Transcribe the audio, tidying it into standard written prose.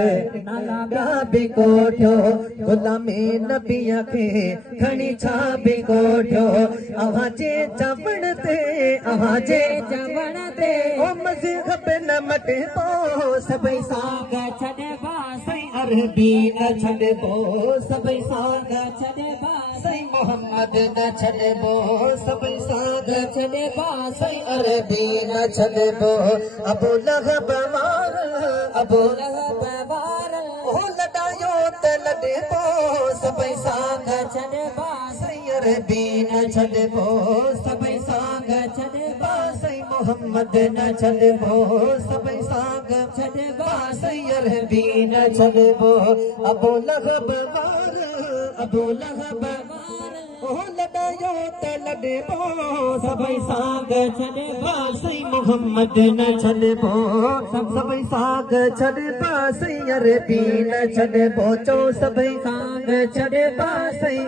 नाला ॿिया बि कोठियो गुलामी नबीअ खे खणी छा बि कोठियो अवाजे चवण ते ओ मज़े खपे न मटे पो सभई साग छॾबा सही अरबी न छॾबो सभई साग छॾबा सही मोहम्मद न छॾबो सभई साग छॾबा सही अरबी न छॾबो अबू लहब वार ओ लॾायो त लॾे पो सभई साग छॾबा सही अरबी न छॾबो सभई साग छॾबा सही मोहम्मद न छॾबो सभई साग छॾबा सही अरबी न छॾबो अबू लहब वार ओ लॾायो त लॾे पो सभई साग छॾबा सही मोहम्मद न छॾबो सभई साग छॾबा सही अरबी न छॾबो चो सभई साग छॾबा सही